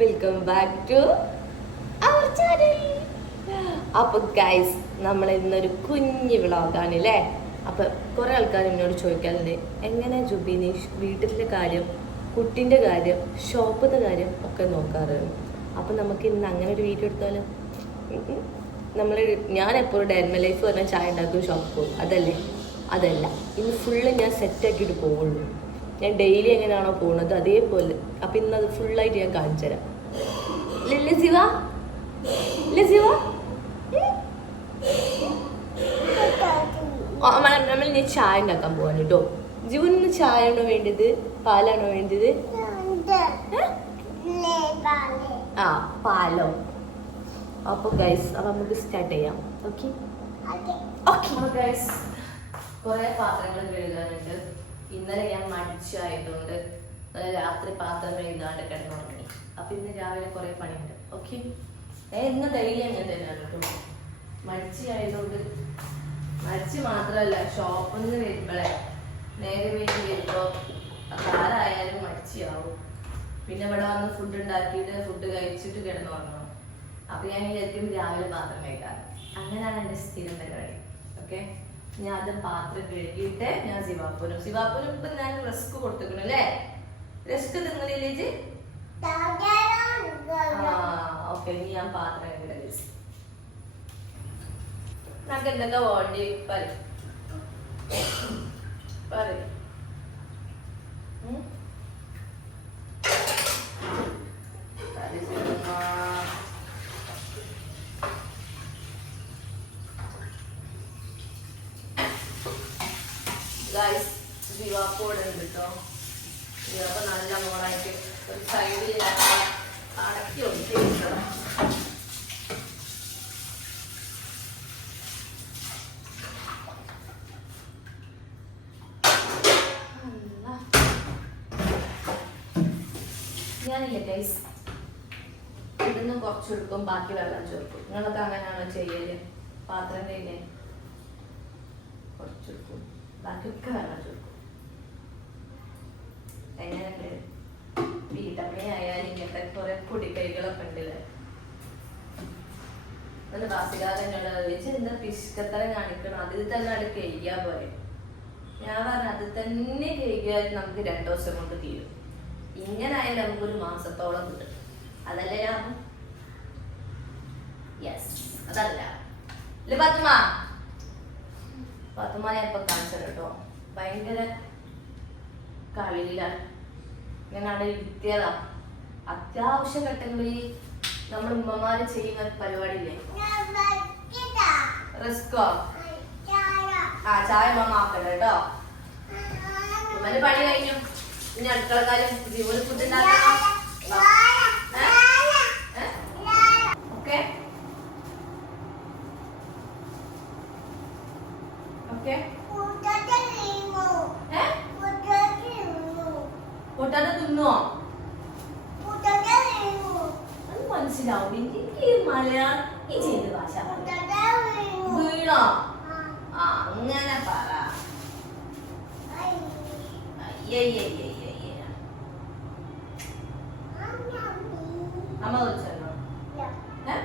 Welcome back to our channel അപ്പൊ guys നമ്മൾ ഇന്നൊരു കുഞ്ഞു വ്ളോഗാണ് അല്ലേ അപ്പൊ കുറെ ആൾക്കാർ എന്നോട് ചോദിക്കാറുണ്ട് എങ്ങനെ ജുബിനീഷ് വീട്ടിലെ കാര്യം കുട്ടിന്റെ കാര്യം ഷോപ്പിന്റെ കാര്യം ഒക്കെ നോക്കാറുണ്ട് അപ്പൊ നമുക്ക് ഇന്ന് അങ്ങനെ ഒരു വീഡിയോ എടുത്താലോ? നമ്മൾ ഞാൻ എപ്പോഴും ഡയർമ ലൈഫ് പറഞ്ഞാൽ ചായ ഉണ്ടാക്കും ഷോപ്പിൽ പോകും. അതല്ലേ? അതല്ല. ഇന്ന് ഫുള്ള് ഞാൻ സെറ്റാക്കിയിട്ട് പോവുള്ളൂ. ഞാൻ ഡെയിലി എങ്ങനെയാണോ പോകുന്നത് അതേപോലെ. അപ്പം ഇന്ന് അത് ഫുള്ളായിട്ട് ഞാൻ കാണിച്ചു തരാം ഇല്ല നമ്മൾ ഇനി ചായ ഉണ്ടാക്കാൻ പോവാണ് കേട്ടോ. ജീവന് ചായ ആണോ വേണ്ടത്? പാലാണോ വേണ്ടത്? ആ പാലോ. അപ്പൊ ഗൈസ് അപ്പൊ നമുക്ക് സ്റ്റാർട്ട് ചെയ്യാം. ഓക്കെ. ഗൈസ് കുറെ പാത്രങ്ങൾ കഴുകാനുണ്ട്. ഇന്നലെ ഞാൻ മടിച്ചായതുകൊണ്ട് രാത്രി പാത്രം കഴുകാണ്ട് കിടന്നുറങ്ങി. അപ്പൊ ഇന്ന് രാവിലെ കുറെ പണിയുണ്ട്. ഓക്കെ ഏ ഇന്ന് ഡെയിലി അങ്ങനെ തന്നെയാണ് കേട്ടോ. മടിച്ച് ആയതുകൊണ്ട് മടിച്ച് മാത്രമല്ല ഷോപ്പിൽ നിന്ന് വരുമ്പോഴേ നേരെ വീട്ടിൽ വരുമ്പോൾ ആരായാലും മടിച്ചാവും പിന്നെ ഇവിടെ വന്ന് ഫുഡ് ഉണ്ടാക്കിയിട്ട് ഫുഡ് കഴിച്ചിട്ട് കിടന്നു വന്നു അപ്പൊ ഞാൻ വിചാരിക്കും രാവിലെ പാത്രം കഴിക്കാറ് അങ്ങനെയാണ് എന്റെ സ്ഥിരം പരിപാടി. ഓക്കെ ഞാൻ അത് പാത്രം കഴുകിയിട്ട് ഞാൻ സിവാപ്പൂരും സിവാപ്പൂരും ഇപ്പൊ ഞാൻ റിസ്ക് കൊടുത്തിരിക്കണം അല്ലേ? റിസ്ക്? ആ ഓക്കെ ഇനി ഞാൻ പാത്രം കഴുകില്ല നമുക്ക് എന്തൊക്കെ വേണ്ടി പറയും. പറയും ഉം? കറി ചേർക്കാം. ഗൈസ് ദിവാപ്പോടെ ഉണ്ട് കേട്ടോ ദിവാപ്പ നല്ല മോളായിട്ട് ഒരു സൈഡിൽ അടക്കി ഒട്ടിക്കണം ഞാനില്ലേ ഗൈസ് ഇതിന്ന് കുറച്ചെടുക്കും ബാക്കി വെള്ളം ചേർക്കും നിങ്ങളൊക്കെ അങ്ങനെയാണോ ചെയ്യൽ? പാത്രം കഴിഞ്ഞ് കുറച്ചെടുക്കും ബാക്കിയൊക്കെ വെള്ളം ചേർക്കും എങ്ങനെയുണ്ട് വീട്ടമ്മയായാലും ഇങ്ങനത്തെ കുറെ പൊടിക്കൈകളൊക്കെ ഉണ്ടല്ലേ? നല്ല ബാസികാരനോട് ചോദിച്ചാൽ എന്താ പിശുക്കത്തറ കാണിക്കണം? അതിൽ തന്നെ അത് കഴിയാ പോലെ ഞാൻ പറഞ്ഞ അത് തന്നെ കഴിയാൽ നമുക്ക് രണ്ടു ദിവസം കൊണ്ട് തീരും. ഇങ്ങനെ ആയാലും നമുക്കൊരു മാസത്തോളം കിട്ടും. അതല്ലേ ലാഭം? യെസ് അതല്ല. ഇല്ല പത്തുമ പത്തുമ ഞാൻ ഇപ്പൊ കാണിച്ചത് കേട്ടോ ഭയങ്കര കളിയിലാണ്. ഞാൻ അവിടെ അത്യാവശ്യ ഘട്ടങ്ങളിൽ നമ്മൾ ഉമ്മമാര് ചെയ്യുന്ന പരിപാടിയില്ലേ? റിസ്കോ ആ ചായ മമ്മ ആക്കട്ടെ കേട്ടോ. ഉമ്മന്റെ പണി കഴിഞ്ഞു. ഇനി അടുക്കളക്കാരും ജീവന് ഫുഡ് ഉണ്ടാക്കണം ഓക്കെ ഓക്കെ ഏ പൊട്ടാതെ തിന്നോ അത് മനസ്സിലാവും എനിക്ക് ഈ മലയാളം ഈ ചെയ്ത് ഭാഷ വീണോ ആ അങ്ങനെ പറ അയ്യയ്യയ്യയ്യയ്യ. അമ്മ തൊലിച്ചോ ഏ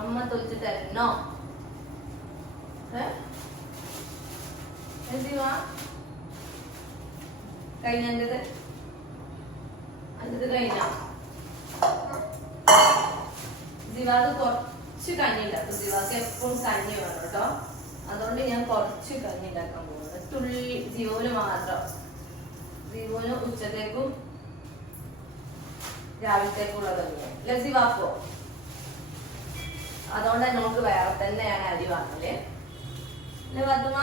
അമ്മ തൊലിച്ച് തരണോ ഏ എന്തിവാ കഴിഞ്ഞ എന്റത് അഞ്ചത് കഴിഞ്ഞ ദിവാക്ക് കുറച്ച് കഞ്ഞില്ല അപ്പൊ ദിവാക്ക് എപ്പോഴും കഞ്ഞി വേണം കേട്ടോ. അതുകൊണ്ട് ഞാൻ കുറച്ച് കഞ്ഞി ഉണ്ടാക്കാൻ പോകുന്നത് തുള്ളി ജീവന് മാത്രം. ജീവന് ഉച്ചത്തേക്കും രാവിലത്തേക്കുള്ള കഞ്ഞിയാണ് അല്ലെ ദിവാക്കോ അതുകൊണ്ട് നമുക്ക് വേറെ തന്നെയാണ് അരി വാങ്ങൽ. അല്ലെ പത്തുമ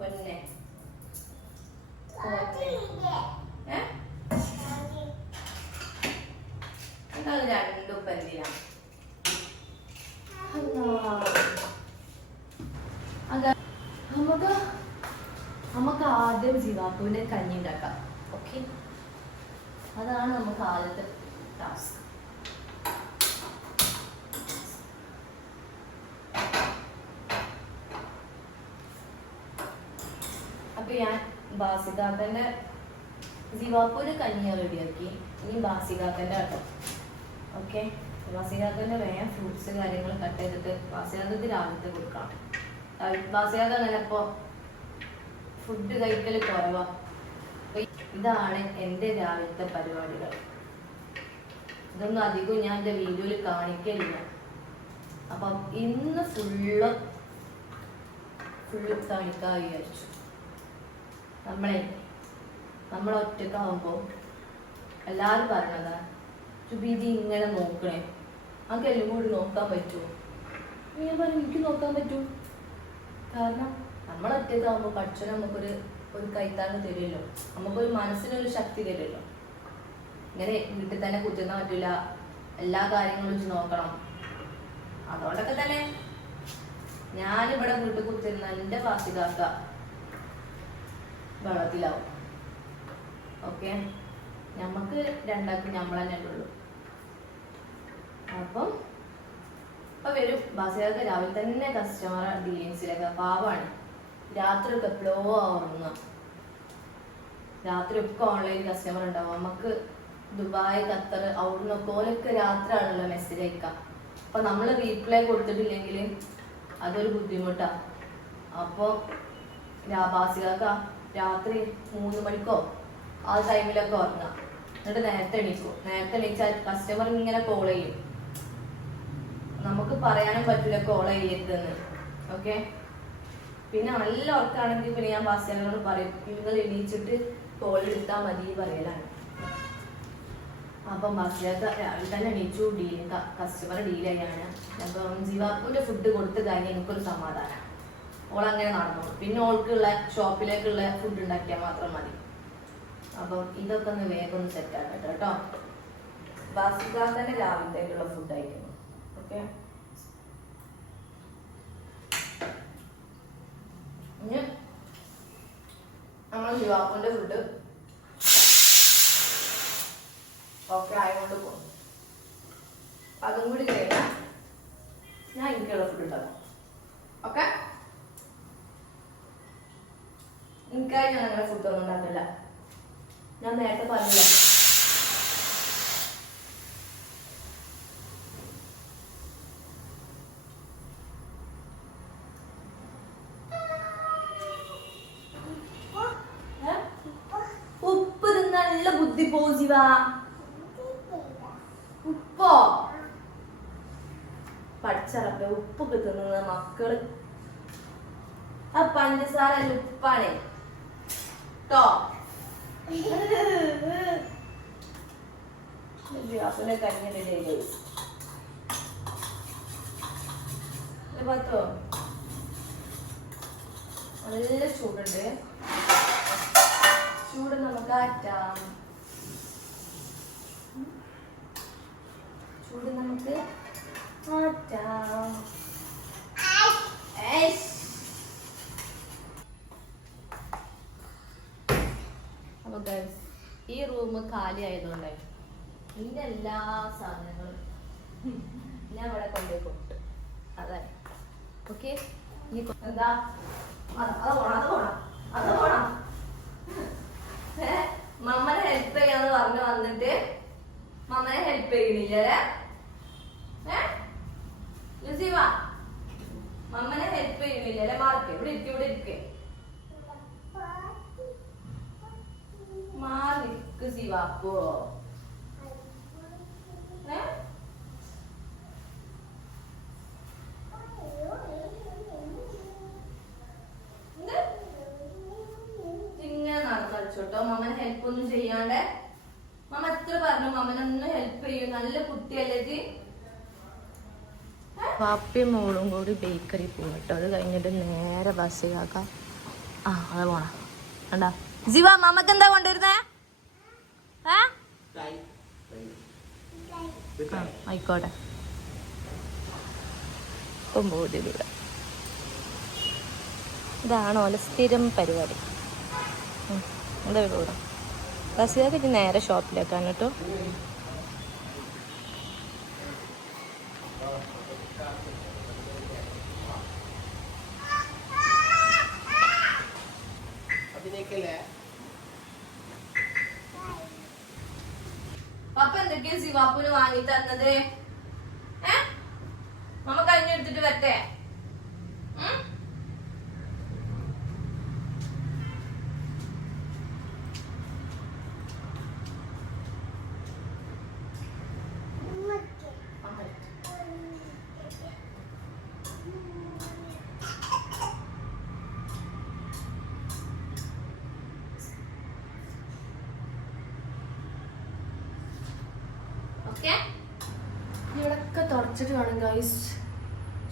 പൊന്നെ പൊന്നെ ഏ അത് രണ്ടും ഇപ്പൊ എന്തിനാ അല്ലാ. അതാ നമുക്ക് നമുക്ക് ആദ്യം ജിവാപ്പുവിന്റെ കഞ്ഞി ഉണ്ടാക്കാം ഓക്കെ അതാണ് നമുക്ക് ആദ്യത്തെ ടാസ്ക് അപ്പൊ ഞാൻ ബാസികാക്കന്റെ ജിവാപ്പൂര് കഞ്ഞിയ റെഡിയാക്കി. ഇനി ബാസികാക്കന്റെ കേട്ടോ ഓക്കെ ബാസികാക്കന്റെ വേഗം ഫ്രൂട്ട്സ് കാര്യങ്ങൾ കട്ട് ചെയ്തിട്ട് ബാസികാക്കക്ക് രാവിലത്തെ കൊടുക്കാം. ബാസികാക്ക അങ്ങനെ ഇപ്പൊ ഫുഡ് കഴിക്കൽ കുറവാ. ഇതാണ് എന്റെ രാവിലത്തെ പരിപാടികൾ. ഇതൊന്നും അധികം ഞാൻ എന്റെ വീഡിയോയിൽ കാണിക്കലില്ല. അപ്പം ഇന്ന് ഫുള്ള് ഫുള്ള് കാണിക്കാൻ വിചാരിച്ചു. നമ്മളെ നമ്മൾ ഒറ്റക്കാവുമ്പോൾ എല്ലാവരും പറഞ്ഞതാ ചുബീതി ഇങ്ങനെ നോക്കണേ. നമുക്ക് എല്ലാം കൂടി നോക്കാൻ പറ്റുമോ ഞാൻ പറഞ്ഞു എനിക്ക് നോക്കാൻ പറ്റും. കാരണം നമ്മൾ ഒറ്റക്കാവുമ്പോൾ പഠിച്ചു നമുക്കൊരു ഒരു കൈത്താങ്ങ് തരുമല്ലോ. നമുക്കൊരു മനസ്സിനൊരു ശക്തി തരുമല്ലോ. ഇങ്ങനെ വീട്ടിൽ തന്നെ കുത്തുന്ന പറ്റില്ല എല്ലാ കാര്യങ്ങളും വെച്ച് നോക്കണം. അതുകൊണ്ടൊക്കെ തന്നെ ഞാനിവിടെ വീട്ടിൽ കുത്തിരുന്ന എന്റെ വാസികാക്ക വെള്ളത്തിലാവും. ഓക്കെ നമുക്ക് രണ്ടാൾക്ക് നമ്മൾ തന്നെ ഉള്ളൂ അപ്പം ഇപ്പൊ വരും. ബാസികാക്ക രാവിലെ തന്നെ കസ്റ്റമർ ഡീലിങ്സിലൊക്കെ പാവാണ്. രാത്രി ഒക്കെ എപ്പോഴോ ഉറങ്ങുക. രാത്രി ഒക്കെ ഓൺലൈൻ കസ്റ്റമർ ഉണ്ടാവും. നമുക്ക് ദുബായ് ഖത്തർ അവിടുന്ന് പോലൊക്കെ രാത്രി ആണല്ലോ മെസ്സേജ് അയക്കാം. അപ്പൊ നമ്മൾ റീപ്ലൈ കൊടുത്തിട്ടില്ലെങ്കിൽ അതൊരു ബുദ്ധിമുട്ടാ. അപ്പോൾ ബാസികാക്ക രാത്രി മൂന്ന് മണിക്കോ ആ ടൈമിലൊക്കെ ഉറങ്ങാം. എന്നിട്ട് നേരത്തെ എണീക്കും. നേരത്തെ എണീച്ചാൽ കസ്റ്റമർ ഇങ്ങനെ കോൾ ചെയ്യും. നമുക്ക് പറയാനും പറ്റില്ല കോൾ ചെയ്യരുതെന്ന്. ഓക്കെ പിന്നെ നല്ല ഉറക്കാണെങ്കിൽ പിന്നെ ഞാൻ ബാസിയാനോട് പറയും നിങ്ങൾ എണീച്ചിട്ട് കോൾ എടുത്താൽ മതി പറയലാണ്. അപ്പം ബാസിയാത്ത രാവിലെ തന്നെ എണീച്ചു ഡീൽ കസ്റ്റമർ ഡീൽ ചെയ്യാണ്. അപ്പം ജീവാപ്പൂന്റെ ഫുഡ് കൊടുത്ത് കഴിഞ്ഞാൽ എനിക്കൊരു സമാധാനം. ഓൾ അങ്ങനെ നടന്നോളൂ. പിന്നെ ഓൾക്കുള്ള ഷോപ്പിലേക്കുള്ള ഫുഡ് ഉണ്ടാക്കിയാൽ മാത്രം മതി. അപ്പം ഇതൊക്കെ ഒന്ന് വേഗം ഒന്ന് സെറ്റ് ആക്കട്ടെ കേട്ടോ. ബാസിക്കാൻ തന്നെ രാവിലത്തേക്കുള്ള ഫുഡ് അയക്കുന്നു ഓക്കെ ഇനി നമ്മൾ യുവാപ്പൂന്റെ ഫുഡ് ഓക്കെ ആയതുകൊണ്ട് പോകും അതും കൂടി കഴിഞ്ഞാൽ ഞാൻ എനിക്കുള്ള ഫുഡ് ഉണ്ടാക്കാം ഓക്കെ എനിക്കായി ഞാൻ അങ്ങനെ ഫുഡൊന്നും ഉണ്ടാക്കില്ല ഞാൻ നേരത്തെ പറഞ്ഞില്ല? ഉപ്പ് നല്ല ബുദ്ധി പോസിവ ഉപ്പോ? പഠിച്ചറപ്പ ഉപ്പൊക്കെ തിന്നുന്ന മക്കൾ. ആ പഞ്ചസാര ഉപ്പാണേ. ട്ടോ. അപ്പനെ കഞ്ഞിന്റെ പത്തോ? നല്ല ചൂടുണ്ട്. ചൂട് നമുക്ക് ആറ്റാം ചൂട് നമുക്ക് ആറ്റാം ഏഷ്. അപ്പൊ ഈ റൂം കാലി ആയതുകൊണ്ടേ നിന്റെ എല്ലാ സാധനങ്ങളും ഞാൻ ഇവിടെ കൊണ്ടുപോയി കൊടുത്തു അതെ ഓക്കെ എന്താ മമ്മനെ ഹെൽപ്പ് ചെയ്യാന്ന് പറഞ്ഞു വന്നിട്ട് മമ്മനെ ഹെൽപ്പ് ചെയ്യണില്ലേ ഏ? ലുസീവ മമ്മനെ ഹെൽപ്പ് ചെയ്യണില്ലേ മാർക്ക് ഇവിടെ ഇരിക്കും ഇവിടെ ഇരിക്കേ. മാറി. നിക്ക് സിവാപ്പോ കളിച്ചോട്ടോ. മമ്മനെ ഹെൽപ്പ് ഒന്നും മമ്മ എത്ര പറഞ്ഞു? ഹെൽപ്പ് നല്ല പാപ്പയും മോളും കൂടി ബേക്കറി പോകും കേട്ടോ അത് കഴിഞ്ഞിട്ട് നേരെ ബസ് കാക്കാം ആ അത് പോണ. കണ്ടാ? ജിവ മാമക്ക് എന്താ കൊണ്ടുവരുന്നേ? ആയിക്കോട്ടെ. ഇതാണ് ഓല സ്ഥിരം പരിപാടി. എന്താ ഇവിടെ? ബസ്സിലൊക്കെ ഇനി നേരെ ഷോപ്പിലേക്കാണ് കേട്ടോ. പപ്പ സിവാപ്പുന് വാങ്ങി തന്നത് ഏ മമ്മ കഴിഞ്ഞെടുത്തിട്ട് വരട്ടെ ഉം? ഓക്കെ ഇവിടൊക്കെ തുടച്ചിട്ട് വേണം ഗൈസ്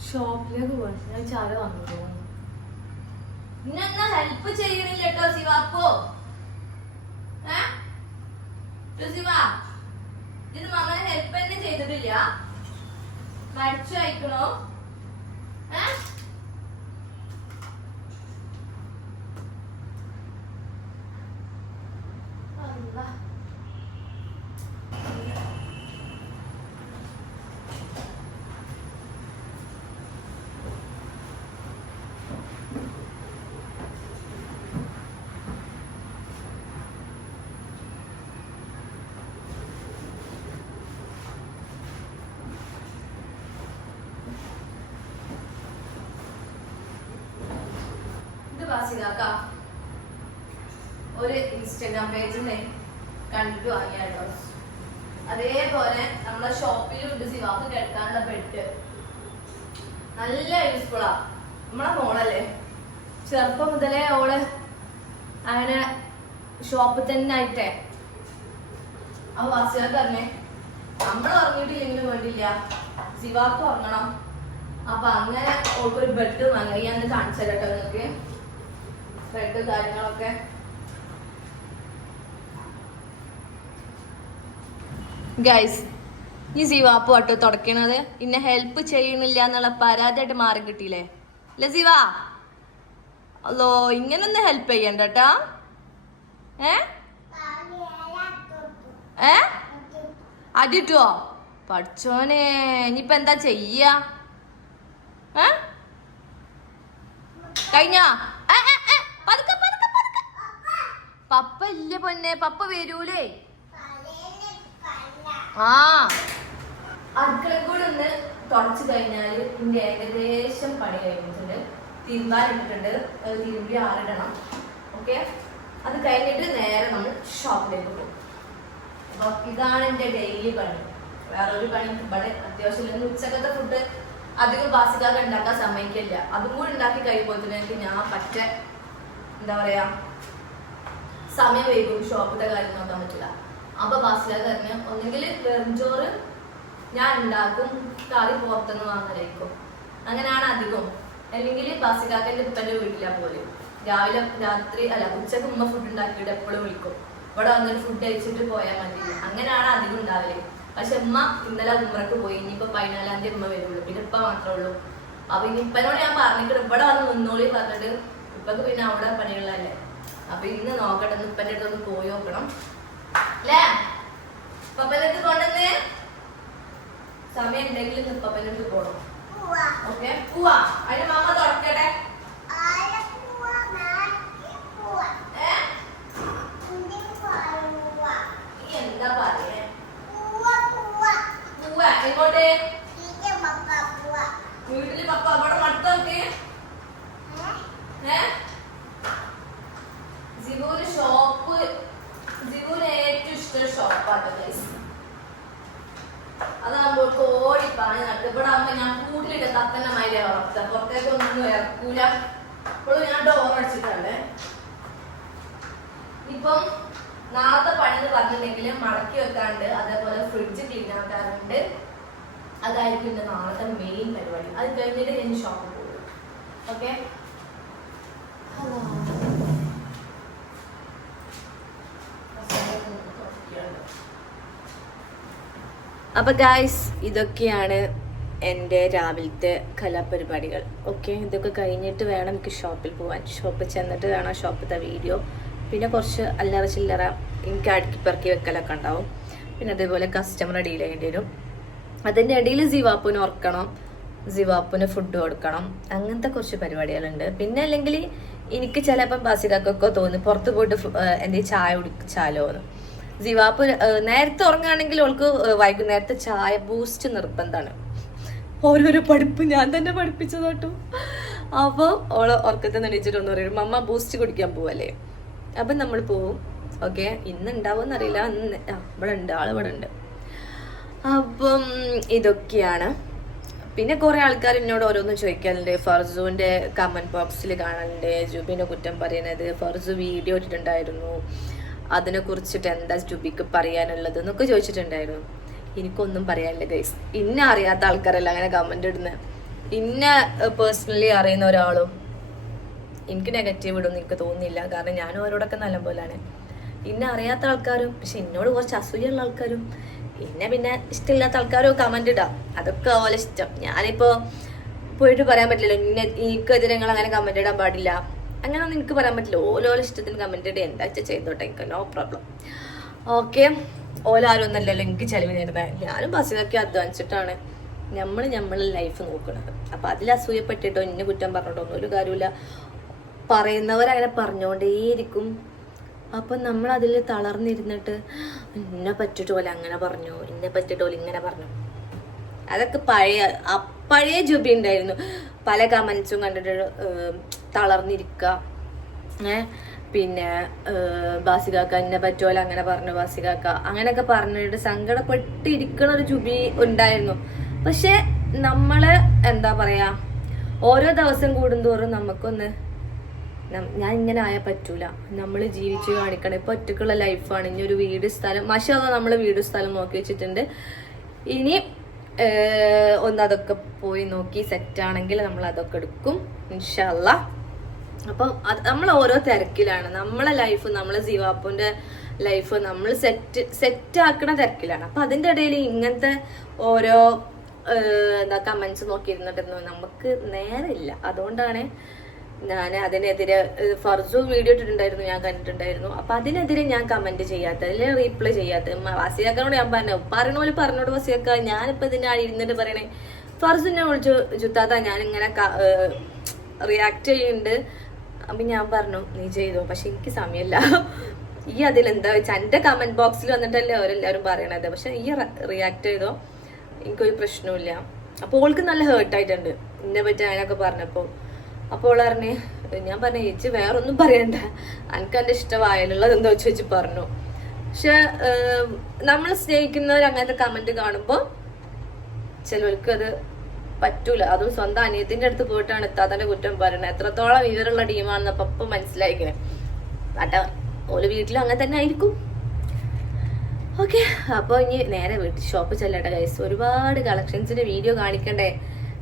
ഷോപ്പിലേക്ക് പോയി. ഞാൻ ചാര വന്നു തോന്നുന്നു ഇന്നെന്നാ ഹെൽപ്പ് ചെയ്യണില്ല കേട്ടോ ശിവാപ്പോ ശിവ ഇത് മമ്മ ഹെൽപ്പ് തന്നെ ചെയ്തിട്ടില്ല. മടിച്ചു അയക്കണോ? ഏ? അല്ലാ. ഇത് ബാസിതാക്ക ഒരു ഇൻസ്റ്റഗ്രാം പേജിൽ നിന്ന് കണ്ടിട്ട് വാങ്ങിയാട്ടോ. അതേപോലെ നമ്മളെ ഷോപ്പിലും ഉണ്ട് സിവാക്ക് കിടക്കാനുള്ള ബെഡ് നല്ല യൂസ്ഫുള്ളാ നമ്മളെ മോളല്ലേ? ചെറുപ്പം മുതലേ അവൾ അങ്ങനെ ഷോപ്പിൽ തന്നെ ആയിട്ടേ. അപ്പൊ വാസികൾക്ക് പറഞ്ഞേ നമ്മൾ ഉറങ്ങിയിട്ടില്ലെങ്കിലും വേണ്ടില്ല. സിവാക്ക് ഉറങ്ങണം. അപ്പൊ അങ്ങനെ ഓൾക്കൊരു ബെഡ് വാങ്ങി. ഞാൻ നിങ്ങൾക്ക് ബെഡ് കാര്യങ്ങളൊക്കെ. ഗൈസ് ഈ സിവാപ്പ് വട്ട് തുടക്കണത്. ഇന്നെ ഹെൽപ്പ് ചെയ്യണില്ല എന്നുള്ള പരാതിയായിട്ട് മാറി കിട്ടിയില്ലേ? അല്ലേ സിവ അല്ലോ ഇങ്ങനൊന്നും ഹെൽപ്പ് ചെയ്യണ്ട കേട്ടാ ഏ? അടിട്ടോ? പഠിച്ചോനെ ഇനിയിപ്പ എന്താ ചെയ്യാ? ഏ? കഴിഞ്ഞാ? പതുക്കെ, പതുക്കെ, പതുക്കെ. പപ്പ ഇല്ല പൊന്നെ? പപ്പ വരൂലേ? ആ. അടുക്കള കൂടെ ഒന്ന് തുടച്ചു കഴിഞ്ഞാൽ ഇതിന്റെ ഏകദേശം പണി കഴിഞ്ഞിട്ടുണ്ട്. തിരുമ്പാനിട്ടിട്ടുണ്ട് തിരുമ്പി ആറിടണം ഓക്കെ? അത് കഴിഞ്ഞിട്ട് നേരെ നമ്മൾ ഷോപ്പിലേക്ക് പോകും. അപ്പൊ ഇതാണ് എന്റെ ഡെയിലി പണി. വേറെ ഒരു പണി ഇവിടെ അത്യാവശ്യം ഉച്ചക്കത്തെ ഫുഡ് അധികം ബാസിക്കാതെ ഉണ്ടാക്കാൻ സമ്മതിക്കില്ല. അതും കൂടി ഉണ്ടാക്കി എനിക്ക് ഞാൻ പറ്റ എന്താ പറയാ സമയം വൈകും ഷോപ്പിന്റെ കാര്യം നോക്കാൻ പറ്റില്ല. അപ്പൊ ബാസിക്കാതെ പറഞ്ഞ ഒന്നുകിൽ വെറുംചോറ് ഞാൻ ഉണ്ടാക്കും കറി പുറത്തുനിന്ന് വാങ്ങലായിരിക്കും അങ്ങനെയാണ് അധികം. അല്ലെങ്കിൽ ബാസിക്കാക്കന്റെ ഉപ്പന്റെ വീട്ടിലാ പോലെ രാവിലെ രാത്രി അല്ല ഉച്ചയ്ക്ക് ഉമ്മ ഫുഡ് ഉണ്ടാക്കിയിട്ട് എപ്പോഴും വിളിക്കും. ഇവിടെ വന്നിട്ട് ഫുഡ് കഴിച്ചിട്ട് പോയാൽ മതി. അങ്ങനെയാണ് അധികം ഉണ്ടാവൽ. പക്ഷെ ഉമ്മ ഇന്നലെ ഉമ്മറക്ക് പോയി. ഇനിയിപ്പോ പതിനാലാം തീയതി ഉമ്മ വരുള്ളൂ. പിന്നെ ഇപ്പൊ മാത്രമേ ഉള്ളൂ. അപ്പൊ ഇനി ഇപ്പനോട് ഞാൻ പറഞ്ഞിട്ട് ഇവിടെ വന്ന് നിന്നോളി പറഞ്ഞിട്ട് ഇപ്പൊക്ക് പിന്നെ അവിടെ പണികളല്ലേ? അപ്പൊ ഇന്ന് നോക്കട്ടെ ഇന്ന് ഇപ്പന്റെ അടുത്ത് ഒന്ന് പോയി നോക്കണം. അല്ലേ? പപ്പന്റെ അടുത്ത് കൊണ്ടുവന്നേ സമയം ഉണ്ടെങ്കിൽ ഇന്ന് പപ്പന്റെ അടുത്ത് പോണം. ഓക്കെ? പോവാ. അതിന് മാമ തുറക്കട്ടെ എന്താ പറയേ പോവാ. എങ്ങോട്ട് വീട്ടിൽ പപ്പ അവിടെ മട്ട നോക്കി ഏ ജിബുവിന് ഷോപ്പ് ജിബുവിന് ഏറ്റവും ഇഷ്ടം ഷോപ്പാട്ടോ ഗൈസ് അതാകുമ്പോൾ കോടി പാണി നട്ട് ഇവിടെ ആകുമ്പോ ഞാൻ കൂട്ടിലിട്ട് തത്തന്നെ മൈലിയ വളർത്തുക. പുറത്തേക്ക് ഒന്നും ഇറക്കൂല. ഇപ്പോഴും ഞാൻ ഡോർ അടിച്ചിട്ടുണ്ട് ഇപ്പം നാളത്തെ പണി എന്ന് പറഞ്ഞിട്ടുണ്ടെങ്കിൽ മടക്കി വെക്കാണ്ട് അതേപോലെ ഫ്രിഡ്ജ് ക്ലീൻ ആക്കാറുണ്ട്. അതായിരിക്കും എന്റെ നാളത്തെ മെയിൻ പരിപാടി. അത് കഴിഞ്ഞിട്ട് ഞാൻ ഷോപ്പിൽ പോകും. ഓക്കെ അപ്പൊ ഗായ്സ് ഇതൊക്കെയാണ് എന്റെ രാവിലത്തെ കലാപരിപാടികൾ. ഓക്കെ ഇതൊക്കെ കഴിഞ്ഞിട്ട് വേണം എനിക്ക് ഷോപ്പിൽ പോകാൻ ഷോപ്പിൽ ചെന്നിട്ട് വേണം ഷോപ്പിലത്തെ വീഡിയോ പിന്നെ കുറച്ച് അല്ലറ ചില്ലറ എനിക്ക് അടുക്കി പെറുക്കി വെക്കലൊക്കെ ഉണ്ടാവും. പിന്നെ അതേപോലെ കസ്റ്റമറെ ഡീൽ ചെയ്യേണ്ടി വരും. അതിന്റെ ഇടയിൽ സിവാപ്പിന് ഓർക്കണം. സിവാപ്പിന് ഫുഡ് കൊടുക്കണം. അങ്ങനത്തെ കുറച്ച് പരിപാടികളുണ്ട്. പിന്നെ അല്ലെങ്കിൽ എനിക്ക് ചിലപ്പം ബാസികാക്കൊക്കെ തോന്നി പുറത്ത് പോയിട്ട് എന്തെങ്കിലും ചായ കുടിച്ചാലോ എന്ന്. സിവാപ്പ് ഏഹ്, നേരത്തെ ഉറങ്ങുകയാണെങ്കിൽ അവൾക്ക് വൈകുന്നേരത്തെ ചായ ബൂസ്റ്റ് നിർബന്ധമാണ്. ഓരോരോ പഠിപ്പ് ഞാൻ തന്നെ പഠിപ്പിച്ചത് കേട്ടോ അപ്പോൾ ഓൾ ഉറക്കത്തെ ഒന്ന് പറയും മമ്മ ബൂസ്റ്റ് കുടിക്കാൻ പോവല്ലേ? അപ്പം നമ്മൾ പോവും. ഓക്കെ ഇന്ന് ഉണ്ടാവുമെന്ന് അറിയില്ല. ഇന്ന് ഇവിടെ ഉണ്ട് ആൾ ഇവിടെ ഉണ്ട്. അപ്പം ഇതൊക്കെയാണ്. പിന്നെ കുറെ ആൾക്കാർ എന്നോട് ഓരോന്നും ചോദിക്കാറുണ്ട്. ഫർസുവിന്റെ കമന്റ് ബോക്സിൽ കാണാറുണ്ട്. ജുബിനെ കുറ്റം പറയുന്നത്. ഫർസു വീഡിയോ ഇട്ടിട്ടുണ്ടായിരുന്നു. അതിനെ കുറിച്ചിട്ട് എന്താ ജുബിക്ക് പറയാനുള്ളത് എന്നൊക്കെ ചോദിച്ചിട്ടുണ്ടായിരുന്നു. എനിക്കൊന്നും പറയാനില്ല ഗൈസ് ഇന്ന അറിയാത്ത ആൾക്കാരല്ല അങ്ങനെ കമന്റ് ഇടുന്നത് ഇന്ന പേഴ്സണലി അറിയുന്ന ഒരാളും എനിക്ക് നെഗറ്റീവ് ഇടുമെന്ന് എനിക്ക് തോന്നുന്നില്ല. കാരണം ഞാൻ അവരോടൊക്കെ നല്ല പോലാണ് ഇന്നെ അറിയാത്ത ആൾക്കാരും പക്ഷെ എന്നോട് കുറച്ച് അസൂയുള്ള ആൾക്കാരും പിന്നെ പിന്നെ ഇഷ്ടമില്ലാത്ത ആൾക്കാരും കമന്റ് ഇടാം. അതൊക്കെ ഓലെ ഇഷ്ടം. ഞാനിപ്പോ പോയിട്ട് പറയാൻ പറ്റില്ല ഇന്ന എനിക്കെതിരെ അങ്ങനെ കമന്റ് ഇടാൻ പാടില്ല. അങ്ങനെയൊന്നും എനിക്ക് പറയാൻ പറ്റില്ല. ഓരോ ഇഷ്ടത്തിന് കമന്റ് ഇടുക എന്താ വെച്ചാൽ ചെയ്തോട്ടെ? എനിക്ക് നോ പ്രോബ്ലം ഓക്കെ ഓലാരും ഒന്നല്ലല്ലോ എനിക്ക് ചെലവ് നേരുന്നത് ഞാനും ബസ്സിലൊക്കെ അധ്വാനിച്ചിട്ടാണ് നമ്മൾ നമ്മളെ ലൈഫ് നോക്കുന്നത് അപ്പൊ അതിൽ അസൂയപ്പെട്ടിട്ടോ ഇന്നെ കുറ്റം പറഞ്ഞിട്ടോ ഒന്നും ഒരു കാര്യമില്ല പറയുന്നവരങ്ങനെ പറഞ്ഞുകൊണ്ടേയിരിക്കും അപ്പൊ നമ്മൾ അതിൽ തളർന്നിരുന്നിട്ട് എന്നെ പറ്റിട്ട് പോലെ അങ്ങനെ പറഞ്ഞു എന്നെ പറ്റിട്ട് പോലെ ഇങ്ങനെ പറഞ്ഞു. അതൊക്കെ പഴയ അപ്പഴേ ജുബി ഉണ്ടായിരുന്നു പല കമൻസും കണ്ടിട്ട് തളർന്നിരിക്കുക ഏർ പിന്നെ ബാസികാക്ക എന്നെ പറ്റുമല്ലോ അങ്ങനെ പറഞ്ഞു ബാസികാക്ക. അങ്ങനെയൊക്കെ പറഞ്ഞിട്ട് സങ്കടപ്പെട്ടിരിക്കണ ഒരു ചുബി ഉണ്ടായിരുന്നു. പക്ഷെ നമ്മൾ എന്താ പറയാ ഓരോ ദിവസം കൂടുന്തോറും നമുക്കൊന്ന് ഞാൻ ഇങ്ങനെ ആയാൽ പറ്റൂല. നമ്മൾ ജീവിച്ച് കാണിക്കണം ഇപ്പൊ ഒറ്റക്കുള്ള ലൈഫാണ്. ഇനി ഒരു വീട് സ്ഥലം മഷാല നമ്മൾ വീട് സ്ഥലം നോക്കി വെച്ചിട്ടുണ്ട്. ഇനി ഒന്ന് അതൊക്കെ പോയി നോക്കി സെറ്റ് ആണെങ്കിൽ നമ്മൾ അതൊക്കെ എടുക്കും. ഇൻഷല്ല അപ്പം നമ്മൾ ഓരോ തിരക്കിലാണ്. നമ്മളെ ലൈഫ് നമ്മളെ ജീവാപ്പുന്റെ ലൈഫ് നമ്മൾ സെറ്റ് സെറ്റ് ആക്കണ തിരക്കിലാണ്. അപ്പൊ അതിന്റെ ഇടയിൽ ഇങ്ങനത്തെ ഓരോ എന്താ കമന്റ്സ് നോക്കിയിരുന്നിട്ടൊന്നും നമുക്ക് നേരമില്ല അതുകൊണ്ടാണ് ഞാൻ അതിനെതിരെ ഫർസു വീഡിയോ ഇട്ടിട്ടുണ്ടായിരുന്നു ഞാൻ കണ്ടിട്ടുണ്ടായിരുന്നു. അപ്പൊ അതിനെതിരെ ഞാൻ കമന്റ് ചെയ്യാത്ത അല്ലെ റീപ്ലൈ ചെയ്യാത്ത വസിയാക്കാനോട് ഞാൻ പറഞ്ഞു പറയണ പോലെ പറഞ്ഞോട് വസിയാക്ക. ഞാനിപ്പോ ഇതിന്റെ ഇരുന്നിട്ട് പറയണേ ഫർസുനെ വിളിച്ചു ജുത്താത്ത ഞാൻ ഇങ്ങനെ റിയാക്ട് ചെയ്യുന്നുണ്ട്. അപ്പൊ ഞാൻ പറഞ്ഞു നീ ചെയ്തോ പക്ഷെ എനിക്ക് സമയമില്ല. ഈ അതിൽ എന്താ വെച്ചാൽ എന്റെ കമന്റ് ബോക്സിൽ വന്നിട്ടല്ലേ അവരെല്ലാവരും പറയണത്. പക്ഷെ ഈ റിയാക്ട് ചെയ്തോ എനിക്കൊരു പ്രശ്നമില്ല അപ്പോൾ ഓൾക്ക് നല്ല ഹേർട്ട് ആയിട്ടുണ്ട്. എന്നെ പറ്റി അതിനൊക്കെ പറഞ്ഞപ്പോൾ അപ്പോൾ ഓൾ പറഞ്ഞ് ഞാൻ പറഞ്ഞു ചേച്ചി വേറൊന്നും പറയണ്ട. എനിക്ക് എന്റെ ഇഷ്ടമായാലുള്ളത് എന്താ വെച്ച് വെച്ച് പറഞ്ഞു. പക്ഷെ നമ്മൾ സ്നേഹിക്കുന്നവർ അങ്ങനത്തെ കമന്റ് കാണുമ്പോൾ ചിലവർക്ക് അത് പറ്റൂല. അതും സ്വന്തം അനിയത്തിന്റെ അടുത്ത് പോയിട്ടാണ് ഇത്താത്തന്റെ കുറ്റം പറയുന്നത്. എത്രത്തോളം ഇവരുള്ള ടീമാണെന്ന് അപ്പൊ ഇപ്പൊ മനസ്സിലായിക്കണേ. അട്ട ഓൽ വീട്ടിലും അങ്ങനെ തന്നെ ആയിരിക്കും. ഓക്കെ അപ്പോൾ ഇനി നേരെ വീട്ടിൽ ഷോപ്പ് ചെല്ലട്ടെ ഗൈസ് ഒരുപാട് കളക്ഷൻസിന്റെ വീഡിയോ കാണിക്കണ്ടേ?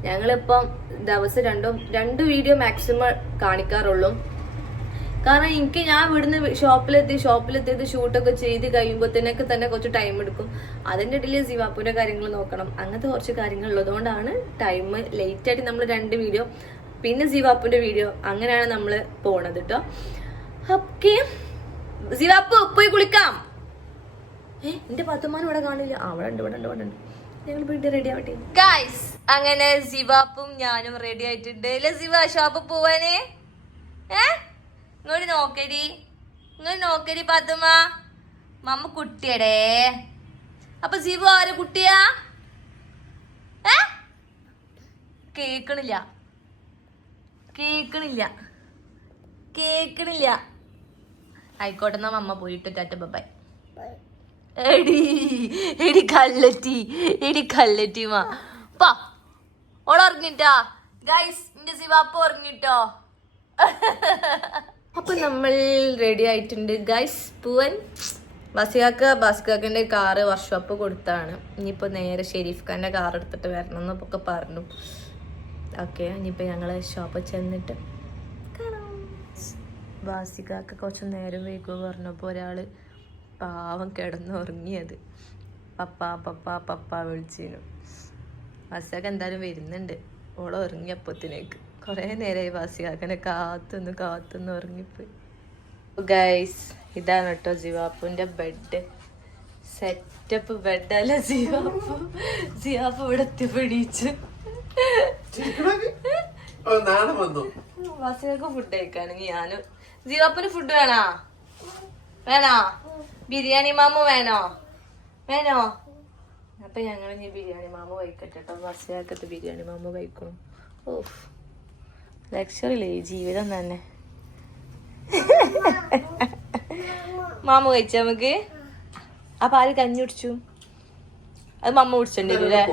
ഞങ്ങളിപ്പം ദിവസം രണ്ടും രണ്ട് വീഡിയോ മാക്സിമം കാണിക്കാറുള്ളൂ. കാരണം എനിക്ക് ഞാൻ ഇവിടുന്ന് ഷോപ്പിലെത്തി ഷോപ്പിലെത്തിയത് ഷൂട്ടൊക്കെ ചെയ്ത് കഴിയുമ്പോഴത്തേനൊക്കെ തന്നെ കുറച്ച് ടൈം എടുക്കും. അതിന്റെ ഇടയിൽ സിവാപ്പൂരെ കാര്യങ്ങൾ നോക്കണം. അങ്ങനത്തെ കുറച്ച് കാര്യങ്ങൾ ഉള്ളതുകൊണ്ടാണ് ടൈം ലേറ്റ് ആയിട്ട് നമ്മൾ രണ്ട് വീഡിയോ പിന്നെ സിവാപ്പൂന്റെ വീഡിയോ അങ്ങനെയാണ് നമ്മൾ പോണത് കേട്ടോ ഓക്കെ സിവാപ്പ് പോയി കുളിക്കാം. എന്റെ പത്തുമാനം ഇവിടെ കാണില്ല. അവിടെ ഉണ്ട് ഇവിടെ ഉണ്ട് ഇവിടെ ഉണ്ട്. ഞങ്ങൾ വീട്ടിൽ റെഡി ആവട്ടെ. ഗൈസ് അങ്ങനെ സിവാപ്പും ഞാനും റെഡി ആയിട്ടുണ്ട്. അല്ലെ സിവ ഷോപ്പ് പോവാനേ? ഏ? ഇങ്ങോട്ട് നോക്കടി ഇങ്ങോട്ട് നോക്കടി പാത്തുമ്മ മമ്മ കുട്ടിയടേ. അപ്പൊ ജീവു ആരെ കുട്ടിയാ? ഏ? കേക്കണില്ല. കേക്കണില്ല. കേക്കണില്ല. ആയിക്കോട്ടെ എന്നാ മമ്മ പോയിട്ട് ടാറ്റ ബൈ എടി എടി കല്ലറ്റി എടി കല്ലെറ്റി മാ. പാ. ഉറങ്ങിട്ടാ ഗൈസ് എന്റെ സിവാപ്പ ഉറങ്ങിട്ടോ? അപ്പൊ നമ്മൾ റെഡി ആയിട്ടുണ്ട്. ഗൈസ് പൂവൻ ബസികാക്ക ബസ്കാക്കിന്റെ കാറ് വർക്ക്ഷോപ്പ് കൊടുത്താണ്. ഇനിയിപ്പോ നേരെ ഷെരീഫ് ഖാന്റെ കാർ എടുത്തിട്ട് വരണം എന്നൊക്കെ പറഞ്ഞു. ഓക്കെ ഇനിയിപ്പോ ഞങ്ങൾ ഷോപ്പിൽ ചെന്നിട്ട് കാണാം. കുറച്ച് നേരം വൈകുമോ പറഞ്ഞപ്പോൾ ഒരാൾ പാവം കിടന്നുറങ്ങിയത്. പപ്പ പപ്പ പപ്പ വിളിച്ചിരുന്നു. വാസിയാക്ക എന്തായാലും വരുന്നുണ്ട്. ഓളെ ഉറങ്ങിയപ്പത്തിനേക്ക് കുറേ നേരമായി വാസിയാക്കനെ കാത്തുനിന്ന് കാത്തുനിന്ന് ഉറങ്ങിപ്പോയി. ഗൈസ് ഇതാണ് കേട്ടോ ജിവാപ്പുവിന്റെ ബെഡ് സെറ്റപ്പ് ബെഡല്ല ജിയാപ്പു ജിയാപ്പു ഇവിടെ എത്തിപ്പിടിച്ചു വാസികൾക്ക് ഫുഡ് കഴിക്കുകയാണെങ്കിൽ ഞാനും. ജിവാപ്പിന് ഫുഡ് വേണോ? വേണോ? ബിരിയാണി മാമു വേണോ? വേണോ? അപ്പൊ ഞങ്ങൾ ഇനി ബിരിയാണി മാമു കഴിക്കട്ടെ കേട്ടോ. വാസികൾക്കത്ത് ബിരിയാണി മാമു കഴിക്കണം. ഓഫ് ലക്ഷറില്ലേ ഈ ജീവിതം തന്നെ. മാമ കഴിച്ച നമുക്ക്? ആ പാൽ കഞ്ഞി കുടിച്ചു? അത് മമ്മ കുടിച്ചിട്ടുണ്ടല്ലേ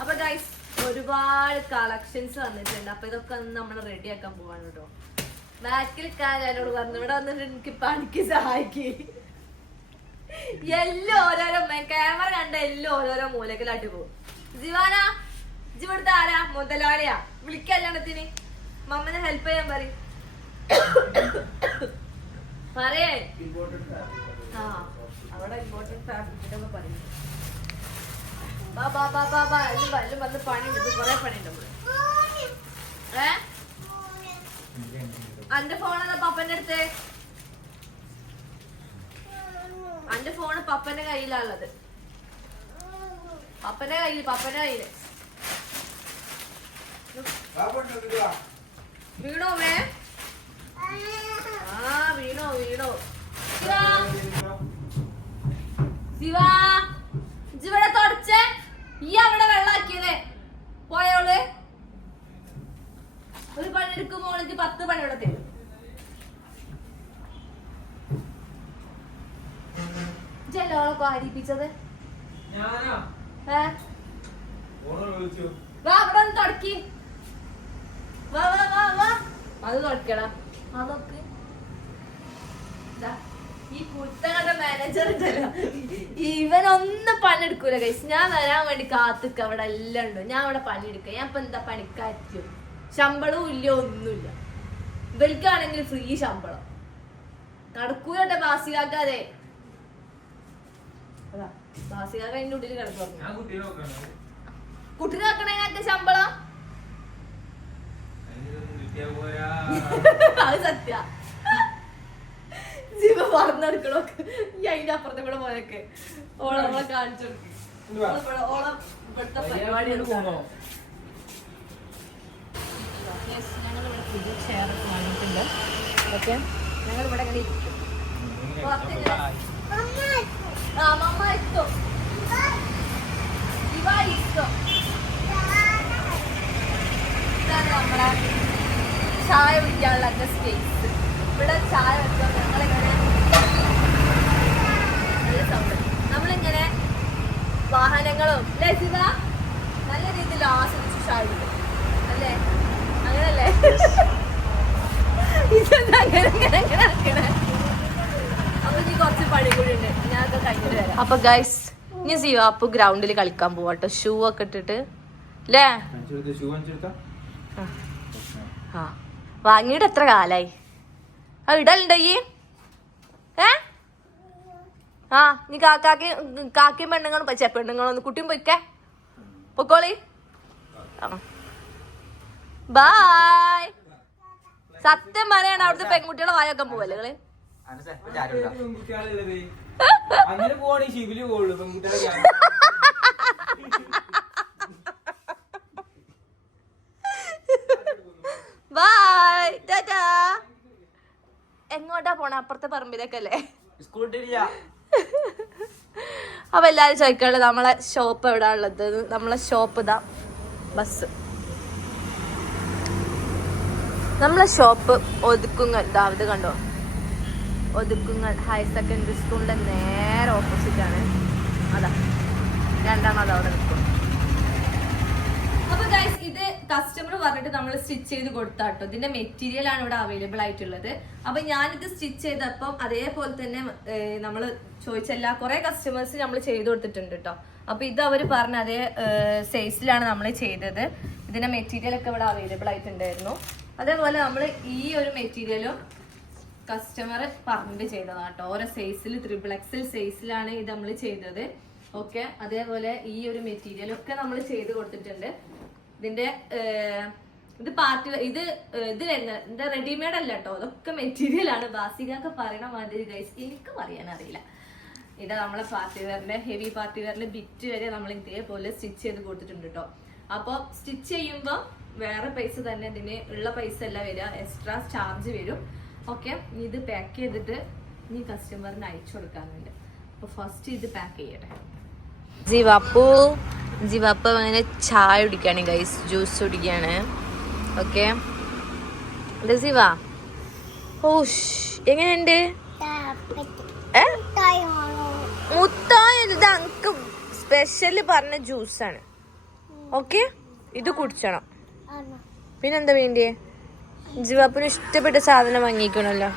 അപ്പൊ ഗൈസ് ഒരുപാട് കളക്ഷൻസ് വന്നിട്ടുണ്ട്. അപ്പൊ ഇതൊക്കെ ഒന്ന് നമ്മൾ റെഡി ആക്കാൻ പോവാണ് കേട്ടോ. ബാക്കിൽ എന്നോട് പറഞ്ഞു ഇവിടെ വന്നിട്ട് എനിക്ക് പണിക്ക് സഹായിക്ക്. എല്ലാം ഓരോരോ ക്യാമറ കണ്ട എല്ലാം ഓരോരോ മൂലക്കിലാട്ടി പോകും. ജീവാന ഇജ്ജ് ഇവിടുത്തെ ആരാ? മുതലാളിയാ. വിളിക്കല്യാണത്തിന് മമ്മനെ ഹെൽപ്പ് ചെയ്യാൻ പറയും. പറയേ. ആ. അവിടെ ഇമ്പോർട്ടന്റ് ഫാബ്രിക്കിന്റെ പറയും. ബാ ബാ ബാ ബാ ബാ. എല്ലാം വാ, എല്ലാം വന്ന് പണിയുണ്ട്. ഇത് കൊറേ പണിയുണ്ട് നമ്മൾ. ഏ? അന്റെ ഫോണതാ പപ്പന്റെ അടുത്ത്? അന്റെ ഫോണ് പപ്പന്റെ കയ്യിലാണുള്ളത് പപ്പന്റെ കയ്യിൽ പപ്പന്റെ കയ്യിൽ. വീണോ മേ? ആ വീണോ വീണോ. ശിവാ. ശിവാ. ഇവിടെ തുടച്ചേ. ഈ അവിടെ വെള്ളാക്കിയതേ. പോയോൾ ഒരു പണി എടുക്കുമ്പോൾ പത്ത് പണി ഇവിടെ തരും. വിളിച്ചു വാ അവിടെ തുടക്കി. വാ വാ വാ വാ. അത് തുടക്കടാ. അതൊക്കെ. ഈ മാനേജർ ഉണ്ടല്ലോ. ഇവനൊന്നും പണിയെടുക്കൂല കൈസ് ഞാൻ വരാൻ വേണ്ടി കാത്തുക്ക. അവിടെ എല്ലാം ഉണ്ട്. ഞാൻ അവിടെ എടുക്ക ഞാൻ ഇപ്പൊ എന്താ പണിക്കാറ്റു ശമ്പളവും ഇല്ല ഒന്നുമില്ല. ഇവർക്കാണെങ്കിൽ ഫ്രീ ശമ്പളം. നടക്കൂലട്ടെ ബാസികാക്കാതെ അതാ ബാസികാക്ക അതിന്റെ ഉള്ളിൽ നോക്കണം. ശമ്പളം? അത് സത്യ. ജീവ ഈ അതിന്റെ അപ്പുറത്തെ കൂടെ പോയൊക്കെ. ഓളെ ഓളെ കാണിച്ചു കൊടുക്ക്. ഓളെ ഇവിടെ- ഓളെ ഇവിടുത്തെ പരിപാടി പോണോ? ഞങ്ങളിവിടെ പുതിയ ചെയറൊക്കെ വാങ്ങിയിട്ടുണ്ട്. ഓക്കെ ഞങ്ങളിവിടെ ഇങ്ങനെ ഇരിക്കും. മമ്മ ഇഷ്ടം. ഇവ ഇഷ്ടം. ഇതാണ് നമ്മളെ ചായ കുടിക്കാനുള്ള സ്പേസ് ഇവിടെ ചായ വെച്ചോ ഞങ്ങളിങ്ങനെ നല്ല സൗണ്ട് നമ്മളിങ്ങനെ വാഹനങ്ങളും ശിവ? നല്ല രീതിയിൽ ആസ്വദിച്ച് ചായ കുടിക്കും. അല്ലേ? അങ്ങനല്ലേ? ഇതെന്താ അങ്ങനെ അങ്ങനെ അങ്ങനെ ആക്കണേ അപ്പൊ ഇനി അപ്പൊ ഗൈസ് ഇനി സിവാപ്പ് ഗ്രൗണ്ടിൽ കളിക്കാൻ പോവാട്ടോ. ഷൂ ഒക്കെ ഇട്ടിട്ട്. അല്ലേ ആ. വാങ്ങിയിട്ട് എത്ര കാലായി? ആ ഇടലുണ്ടോ ഈ? ഏ? ആ നീ കാക്കാക്കി കാക്കിയും പെണ്ണുങ്ങളും പച്ച പെണ്ണുങ്ങളൊന്ന് കുട്ടിയും പൊയ്ക്കേ. പൊക്കോളി. ബായ് സത്യം പറയണ അവിടുത്തെ പെൺകുട്ടികളെ വായൊക്കെ പോവല്ലേ അങ്ങനെ പോകുള്ളൂ പെൺകുട്ടികളെ ബായ് ടാറ്റാ എങ്ങോട്ടാ പോണ? അപ്പുറത്തെ പറമ്പിലേക്കല്ലേ അപ്പൊ എല്ലാരും ചോദിക്കാൾ നമ്മളെ ഷോപ്പ് എവിടാ ഉള്ളത് നമ്മളെ ഷോപ്പ് ഇതാ. ബസ് നമ്മളെ ഷോപ്പ് ഒതുക്കുങ്ങ ഇതാ ഇത് കണ്ടോ? ഒതുക്കുങ്ങൽ ഹയർ സെക്കൻഡറി സ്കൂളിന്റെ നേരെ ഓപ്പോസിറ്റാണ് അതാ രണ്ടാമത് അവിടെ നിൽക്കും. അപ്പൊ ഗൈസ് ഇത് കസ്റ്റമർ പറഞ്ഞിട്ട് നമ്മൾ സ്റ്റിച്ച് ചെയ്ത് കൊടുത്താട്ടോ. ഇതിന്റെ മെറ്റീരിയൽ ആണ് ഇവിടെ അവൈലബിൾ ആയിട്ടുള്ളത്. അപ്പൊ ഞാനിത് സ്റ്റിച്ച് ചെയ്തപ്പം അതേപോലെ തന്നെ നമ്മൾ ചോദിച്ചല്ല കുറെ കസ്റ്റമേഴ്സ് നമ്മൾ ചെയ്ത് കൊടുത്തിട്ടുണ്ട് കേട്ടോ അപ്പൊ ഇത് അവർ പറഞ്ഞ അതേ സൈസിലാണ് നമ്മൾ ചെയ്തത്. ഇതിന്റെ മെറ്റീരിയൽ ഒക്കെ ഇവിടെ അവൈലബിൾ ആയിട്ടുണ്ടായിരുന്നു. അതേപോലെ നമ്മൾ ഈ ഒരു മെറ്റീരിയലും കസ്റ്റമർ പറഞ്ഞിട്ട് ചെയ്തതാണ് കേട്ടോ. ഓരോ സൈസിൽ ത്രിബിൾ എക്സൽ സൈസിലാണ് ഇത് നമ്മൾ ചെയ്തത്. ഓക്കെ അതേപോലെ ഈ ഒരു മെറ്റീരിയൽ ഒക്കെ നമ്മൾ ചെയ്ത് കൊടുത്തിട്ടുണ്ട്. ഇതിന്റെ ഇത് പാർട്ടി ഇത് ഇത് വരുന്ന- റെഡിമെയ്ഡ് അല്ല കേട്ടോ. അതൊക്കെ മെറ്റീരിയൽ ആണ്. ബാസികൊക്കെ പറയണ മാതിരി ഗൈസ് എനിക്കും പറയാൻ അറിയില്ല. ഇത് നമ്മളെ പാർട്ടി വെയറിന്റെ ഹെവി പാർട്ടി വെയറിന്റെ ബിറ്റ് വരെ നമ്മൾ ഇതേപോലെ സ്റ്റിച്ച് ചെയ്ത് കൊടുത്തിട്ടുണ്ട് കേട്ടോ. അപ്പോൾ സ്റ്റിച്ച് ചെയ്യുമ്പോൾ വേറെ പൈസ തന്നെ ഇതിന് ഉള്ള പൈസ അല്ല വരിക. എക്സ്ട്രാ ചാർജ് വരും. ഓക്കെ ഇത് പാക്ക് ചെയ്തിട്ട് ഇനി കസ്റ്റമറിന് അയച്ചു കൊടുക്കാനുണ്ട് അപ്പോൾ ഫസ്റ്റ് ഇത് പാക്ക് ചെയ്യട്ടെ. ജീവാപ്പു ജീവാപ്പ അങ്ങനെ ചായ കുടിക്കാണ് ഗൈസ് ജ്യൂസ് കുടിക്കാണ്. ഓക്കെ ജീവ. ഓഷ് എങ്ങനെയുണ്ട്? മുത്തായത് അനക്ക് സ്പെഷ്യൽ പറഞ്ഞ ജ്യൂസാണ് ഓക്കെ ഇത് കുടിച്ചണം. പിന്നെന്താ വേണ്ടിയേ? ജീവാപ്പിന് ഇഷ്ടപ്പെട്ട സാധനം വാങ്ങിക്കണല്ലോ?